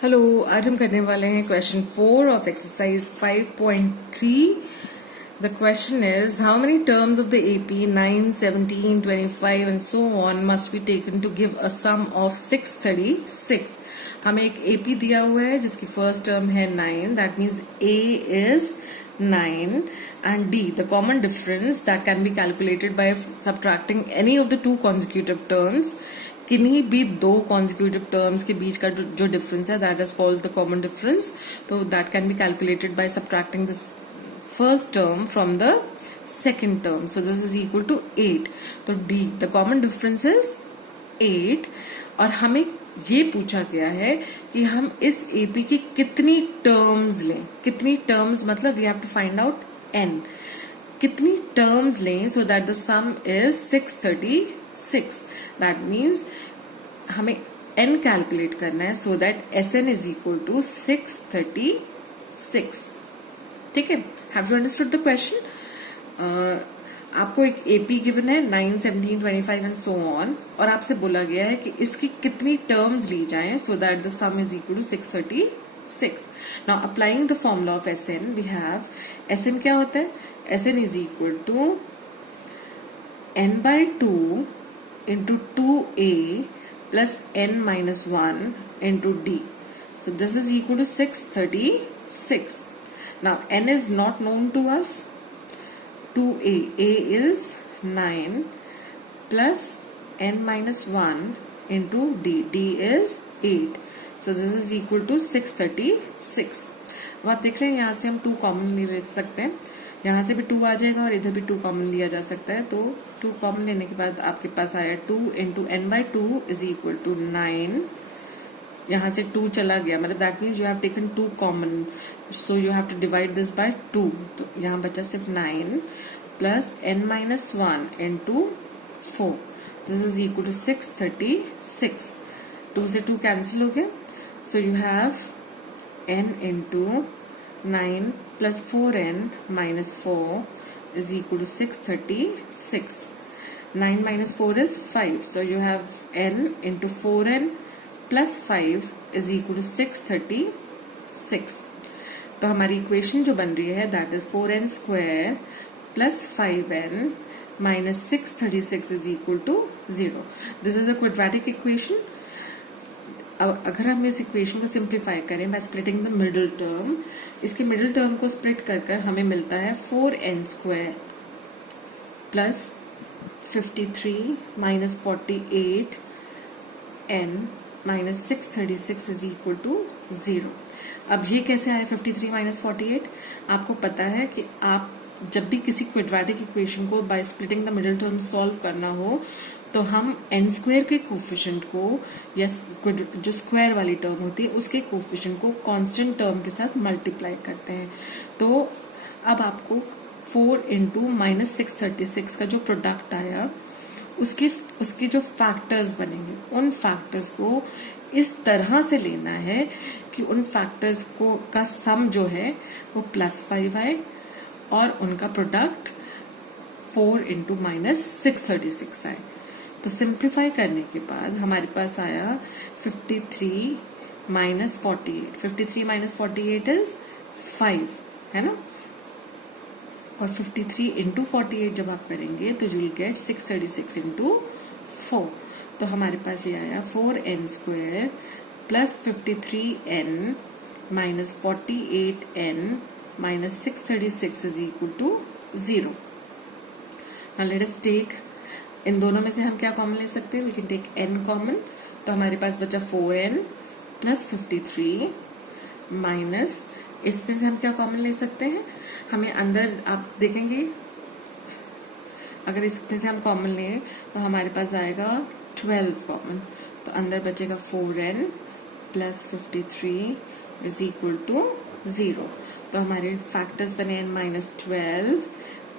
Hello, आज हम करने वाले हैं question 4 of exercise 5.3. The question is how many terms of the AP 9, 17, 25 and so on must be taken to give a sum of 636. हमें एक AP दिया हुआ है जिसकी फर्स्ट टर्म है 9, that means A is 9 and D, the common difference that can be calculated by subtracting any of the two consecutive terms. किन्हीं भी दो consecutive terms के बीच का जो difference है that is called the common difference. तो that can be calculated by subtracting this first term from the second term. So this is equal to 8. तो D, the common difference is 8. और हमें ये पूछा गया है कि हम इस AP की कितनी टर्म्स लें. कितनी टर्म्स मतलब we have to find out n. कितनी टर्म्स लें so that the sum is 636. That means हमें n कैलकुलेट करना है so that Sn is equal to 636. ठीक है, have you understood the question? आपको एक एपी गिवन है 9, 17, 25 एंड सो ऑन और आपसे बोला गया है कि इसकी कितनी टर्म्स ली जाएं so that the sum is equal to 636. Now applying the formula of Sn, we have Sn क्या होता है? Sn is equal to n by 2 into 2a plus n minus 1 into d. So this is equal to 636. Now n is not known to us. 2a, a is 9 plus n minus 1 into d, d is 8. So this is equal to 636. अब आप देख रहे हैं यहाँ से हम 2 common ले सकते हैं. यहाँ से भी 2 आ जाएगा और इधर भी 2 कॉमन लिया जा सकता है. तो 2 कॉमन लेने के बाद आपके पास आया 2 into n by 2 is equal to 9. यहाँ से 2 चला गया मतलब that means you have taken 2 common, so you have to divide this by 2. तो यहाँ बचा सिर्फ 9 plus n minus 1 into 4. This is equal to 636. 2 से 2 कैंसिल हो गया. So you have n into 9 plus 4n minus 4 is equal to 636. 9 minus 4 is 5. So you have n into 4n plus 5 is equal to 636. तो हमारी equation जो बन रही है that is 4n square plus 5n minus 636 is equal to 0. This is a quadratic equation. अब अगर हम इस इक्वेशन को सिंप्लीफाई करें by splitting the middle term, इसके मिडिल टर्म को स्प्लिट कर हमें मिलता है 4n square plus 53 minus 48 n minus 636 is equal to 0. अब ये कैसे आया 53 माइनस 48? आपको पता है कि आप जब भी किसी क्वाड्रेटिक इक्वेशन को bye splitting the middle term solve करना हो तो हम n स्क्वायर के कोफिशिएंट को या जो स्क्वायर वाली टर्म होती है उसके कोफिशिएंट को कांस्टेंट टर्म के साथ मल्टीप्लाई करते हैं. तो अब आपको 4 इंटू माइनस 636 का जो प्रोडक्ट आया उसके जो फैक्टर्स बनेंगे उन फैक्टर्स को इस तरह से लेना है कि उन फैक्टर्स को का सम जो है वो +5 आए और उनका प्रोडक्ट 4 इंटू माइनस 636 आए. तो सिंप्लीफाई करने के बाद हमारे पास आया 53 माइनस 48. 53 माइनस 48 इज 5, है ना. और 53 इंटू 48 जब आप करेंगे तो यू विल गेट 636 इंटू 4. तो हमारे पास ये आया 4n square plus 53n minus 48n minus 636 is equal to 0. Now let us take, इन दोनों में से हम क्या कॉमन ले सकते हैं? We can take n common. तो हमारे पास बचा 4n प्लस 53 माइनस, इसमें से हम क्या कॉमन ले सकते हैं? हमें अंदर आप देखेंगे अगर इसमें से हम कॉमन लें तो हमारे पास आएगा 12 कॉमन. तो अंदर बचेगा 4n plus 53 is equal to 0. तो हमारे फैक्टर्स बने n minus 12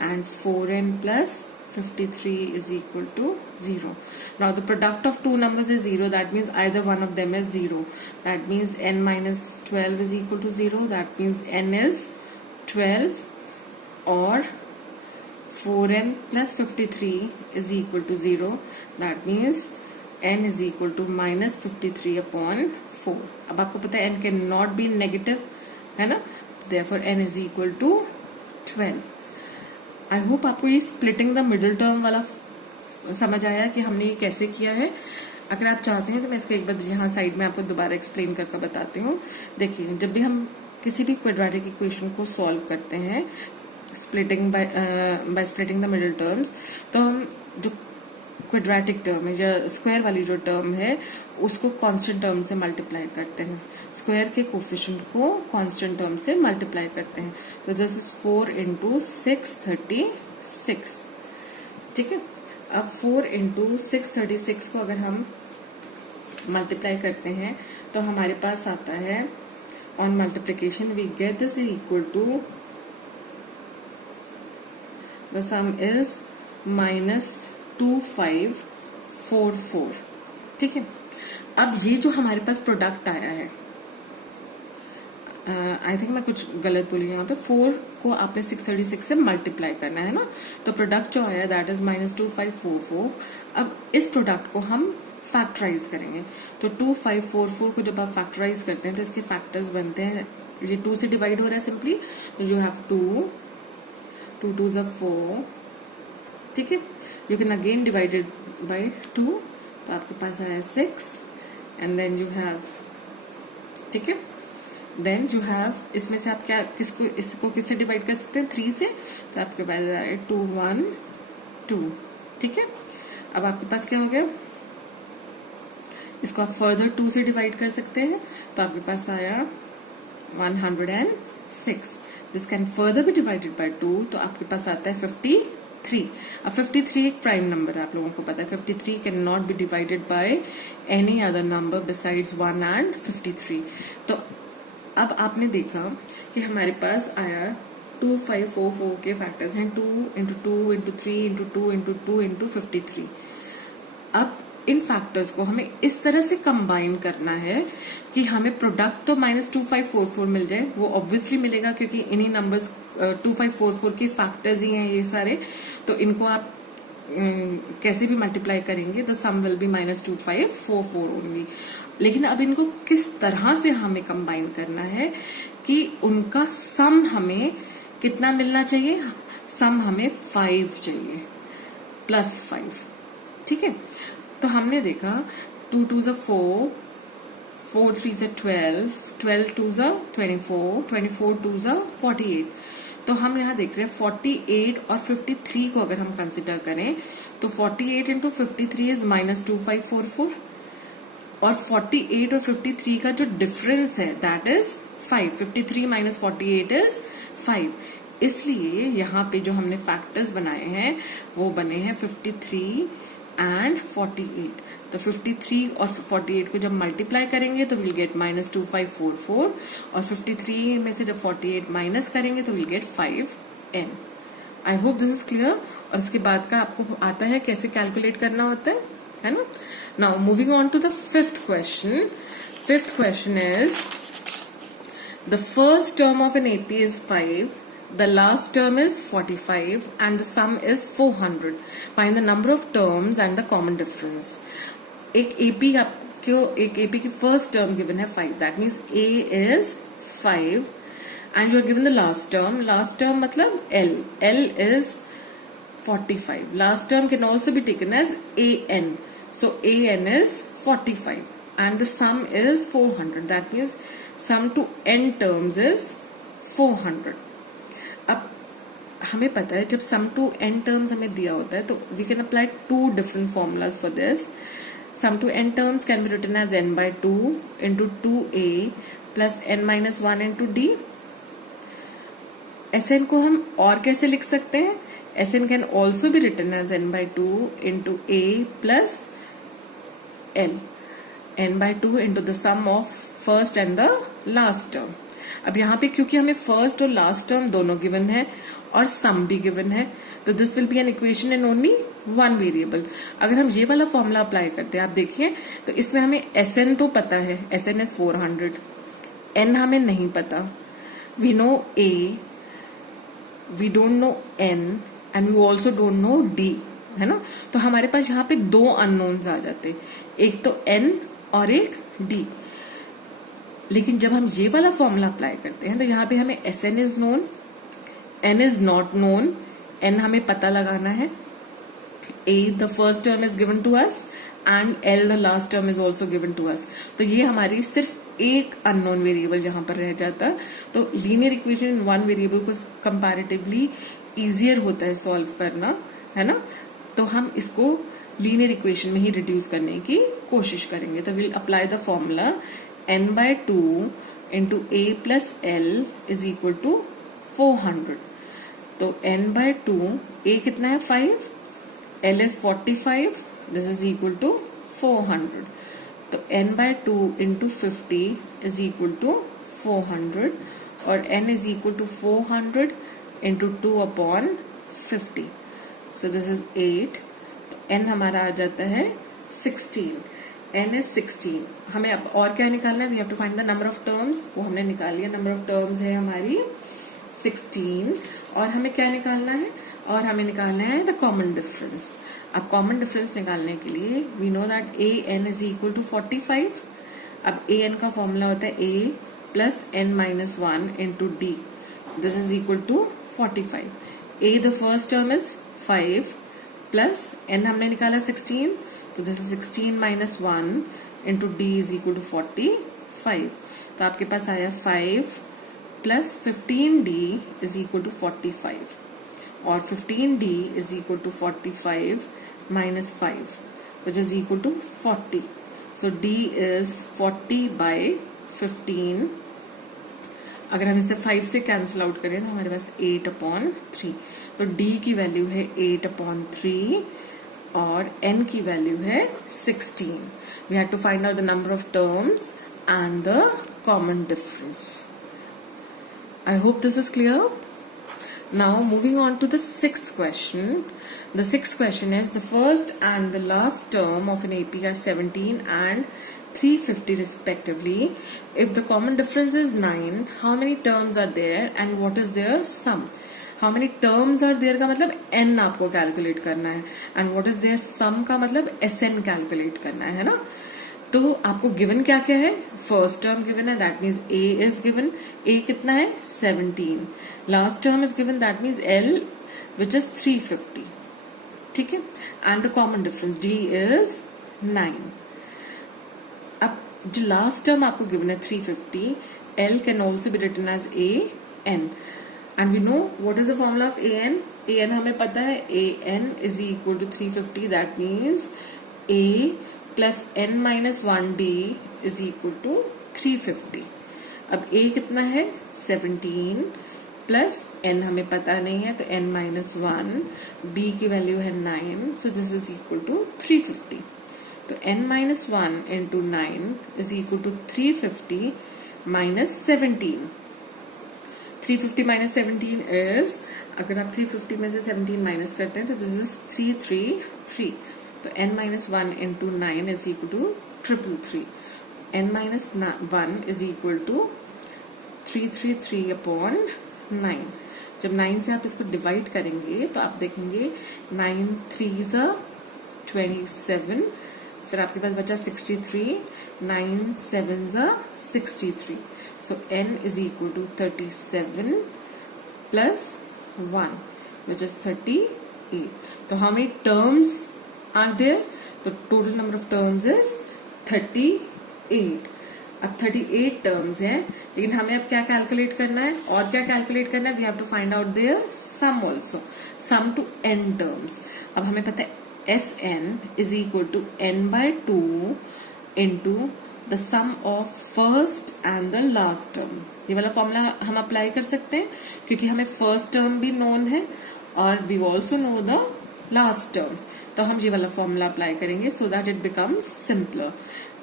and 4n plus 53 is equal to 0. Now the product of two numbers is 0. That means either one of them is 0. That means n minus 12 is equal to 0. That means n is 12 or 4n plus 53 is equal to 0. That means n is equal to minus 53 upon 4। अब आपको पता है n can not be negative, है ना, therefore n is equal to 12। I hope आपको ये splitting the middle term वाला समझ आया कि हमने ये कैसे किया है। अगर आप चाहते हैं तो मैं इसको एक बार यहाँ साइड में आपको दोबारा एक्सप्लेन करके बताती हूँ। देखिए, जब भी हम किसी भी क्वाड्रेटिक इक्वेशन को सॉल्व करते हैं splitting bye splitting the middle terms, तो हम जो क्वाड्रेटिक टर्म है या स्क्वायर वाली जो टर्म है उसको कांस्टेंट टर्म से मल्टीप्लाई करते हैं, स्क्वायर के कोफिशिएंट को कांस्टेंट टर्म से मल्टीप्लाई करते हैं। तो दिस इज 4 इंटू 636, ठीक है। अब 4 इंटू 636 को अगर हम मल्टीप्लाई करते हैं तो हमारे पास आता है, on multiplication we get this equal to the sum is -2544, ठीक है। अब ये जो हमारे पास प्रोडक्ट आया है, आई थिंक मैं कुछ गलत बोली यहाँ पे, 4 को आपने 636 से मल्टीप्लाई करना है ना, तो प्रोडक्ट जो आया दैट इज -2544। अब इस प्रोडक्ट को हम फैक्टराइज करेंगे, तो 2544 को जब आप फैक्टराइज करते हैं तो इसके फैक्टर्स बनते हैं, ये 2 से डिवाइड हो रहा है सिंपली, तो यू हैव 2 2 is 4, ठीक है। You can again divided by 2, तो आपके पास आया 6 एंड देन यू हैव, ठीक है, देन यू हैव, इसमें से आप क्या इसको किससे डिवाइड कर सकते हैं, 3 से, तो आपके पास आया 2 1 2, ठीक है। अब आपके पास क्या हो गया, इसको आप फर्दर 2 से डिवाइड कर सकते हैं, तो आपके पास आया 106। This can further be divided by 2, तो आपके पास आता है 53। अब 53 एक प्राइम नंबर है, आप लोगों को पता है 53 can not B divided by any other number besides 1 and 53। तो अब आपने देखा कि हमारे पास आया 2544 के फैक्टर्स हैं 2 into 2 into 3 into 2 into 2 into 53। अब इन फैक्टर्स को हमें इस तरह से कंबाइन करना है कि हमें प्रोडक्ट तो -2544 मिल जाए, वो ऑब्वियसली मिलेगा क्योंकि इन्हीं नंबर्स 2544 के फैक्टर्स ही हैं ये सारे, तो इनको आप कैसे भी मल्टीप्लाई करेंगे the sum will be -2544 only. लेकिन अब इनको किस तरह से हमें कंबाइन करना है कि उनका सम हमें कितना मिलना चाहिए, सम हमें 5 चाहिए, +5, ठीक है। तो हमने देखा 2 2 is 4, 4 3 is 12, 12 2 is 24, 24 2 is 48। तो हम यहाँ देख रहे हैं 48 और 53 को अगर हम कंसिडर करें तो 48 इंटू 53 इज -2544 और 48 और 53 का जो डिफरेंस है दैट इज 5। 53 minus 48 is 5। इसलिए यहाँ पे जो हमने फैक्टर्स बनाए हैं वो बने हैं 53 एंड 48। तो 53 और 48 को जब मल्टीप्लाई करेंगे तो विल गेट -2544 और 53 में से जब 48 माइनस करेंगे तो will get 5n। I hope this is clear. और उसके बाद का आपको आता है कैसे कैलकुलेट करना होता है ना। Now moving on to the fifth question. Fifth question is the first term of an AP is 5, the last term is 45 and the sum is 400. Find the number of terms and the common difference. एक AP आपको एक AP की first term given है 5, that means A is 5 and you are given the last term. Last term मतलब L. L is 45. Last term can also be taken as AN. So AN is 45 and the sum is 400. That means sum to n terms is 400. अब हमें पता है जब सम to n terms हमें दिया होता है तो we can apply 2 different formulas for this. Sum to n terms can be written as n/2 into 2a plus n-1 into d। Sn को हम और कैसे लिख सकते हैं? Sn can also be written as n/2 into a plus l, n/2 into the sum of first and the last term. अब यहाँ पे क्योंकि हमें फर्स्ट और लास्ट टर्म दोनों गिवन है और सम भी गिवन है तो this will be an equation in only one variable. अगर हम ये वाला फॉर्मूला अप्लाई करते हैं आप देखिए तो इसमें हमें Sn तो पता है, Sn इज 400, n हमें नहीं पता, we know a, we don't know n and we also don't know d, है ना। तो हमारे पास यहाँ पे 2 अननोन्स आ जाते, एक तो n और एक d। लेकिन जब हम ये वाला फॉर्मूला अप्लाई करते हैं तो यहाँ पे हमें Sn is known, n is not known, n हमें पता लगाना है, a the first term is given to us and l the last term is also given to us. तो ये हमारी सिर्फ एक अननोन वेरिएबल जहां पर रह जाता, तो linear equation in one variable को कंपैरेटिवली इजियर होता है सॉल्व करना, है ना. तो हम इसको लीनियर इक्वेशन में ही रिड्यूस करने की कोशिश करेंगे. तो will apply the formula n/2 into a plus l is equal to 400. तो n/2, a कितना है 5, L is 45, this is equal to 400. तो n/2 into 50 is equal to 400 और n is equal to 400 into 2 upon 50. So this is 8. तो n हमारा आ जाता है 16. n is 16. हमें अब और क्या निकालना है? We have to find the number of terms. वो हमने निकाल लिया. Number of terms है हमारी 16 और हमें क्या निकालना है? और हमें निकालना है द कॉमन डिफरेंस. अब कॉमन डिफरेंस निकालने के लिए we know that a n is equal to 45. अब ए एन का फॉर्मूला होता है a plus n minus 1 into d. This is equal to 45. A the first term is 5 plus n हमने निकाला 16, तो this is 16 minus 1 into d is equal to 45. तो आपके पास आया 5 plus 15d is equal to 45 और 15d is equal to 45 minus 5 which is equal to 40. So d is 40 by 15. अगर हम इसे 5 से कैंसिल आउट करें तो हमारे पास 8/3. तो d की वैल्यू है 8/3 और n की वैल्यू है 16. We have to find out the number of terms and the common difference. I hope this is clear. Now moving on to the sixth question. The sixth question is the first and the last term of an AP are 17 and 350 respectively. If the common difference is 9, how many terms are there and what is their sum? How many terms are there का मतलब n आपको calculate करना है and what is their sum का मतलब Sn calculate करना है ना. तो आपको गिवन क्या क्या है? फर्स्ट टर्म गिवन है, that means a is given. a कितना है? 17. Last term is given, that means l which is 350. ठीक है. And the common difference d is 9. अब जो लास्ट टर्म आपको गिवन है 350, l can also be written as a n and we know what is the formula of a n. a n हमें पता है a n is equal to 350, that means a plus n minus 1d is equal to 350. अब a कितना है? 17 plus n हमें पता नहीं है तो n माइनस 1, d की वैल्यू है 9, so this is equal to 350. तो n minus 1 into 9 is equal to 350 minus 17. 350 minus 17 is, अगर आप 350 में से 17 माइनस करते हैं तो दिस इज 333. तो n minus 1 into 9 is equal to 333. n minus 1 is equal to 333 upon 9. जब 9 से आप इसको डिवाइड करेंगे तो आप देखेंगे 9 3s 27, फिर आपके पास बचा 63, 9 7s 63. So n is equal to 37 plus 1 which is 38. तो how many terms are there? The total number of terms is 38. अब 38 टर्म्स हैं, लेकिन हमें अब क्या कैलकुलेट करना है और क्या कैलकुलेट करना है? We have to find out their sum also, sum to n terms. अब हमें पता है Sn is equal to n/2 into the sum of first and the last term. ये वाला फॉर्मूला हम अप्लाई कर सकते हैं क्योंकि हमें फर्स्ट टर्म भी नोन है और we also know the last term. तो हम ये वाला फॉर्मूला अप्लाई करेंगे so that it becomes simpler.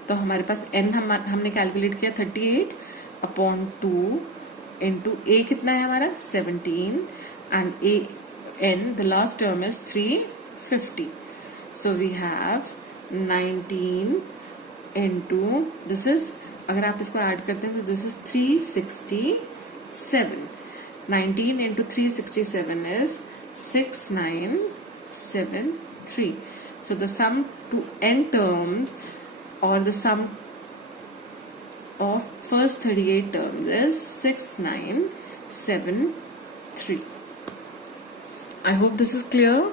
तो हमारे पास n हमने कैलकुलेट किया 38/2 इंटू a कितना है हमारा 17 and a n the last term is 350. So we have 19 into this is, अगर आप इसको ऐड करते हैं तो this is 367. 19 into 367 is 6973. So the sum to n terms or the sum of first 38 terms is 6973. I hope this is clear.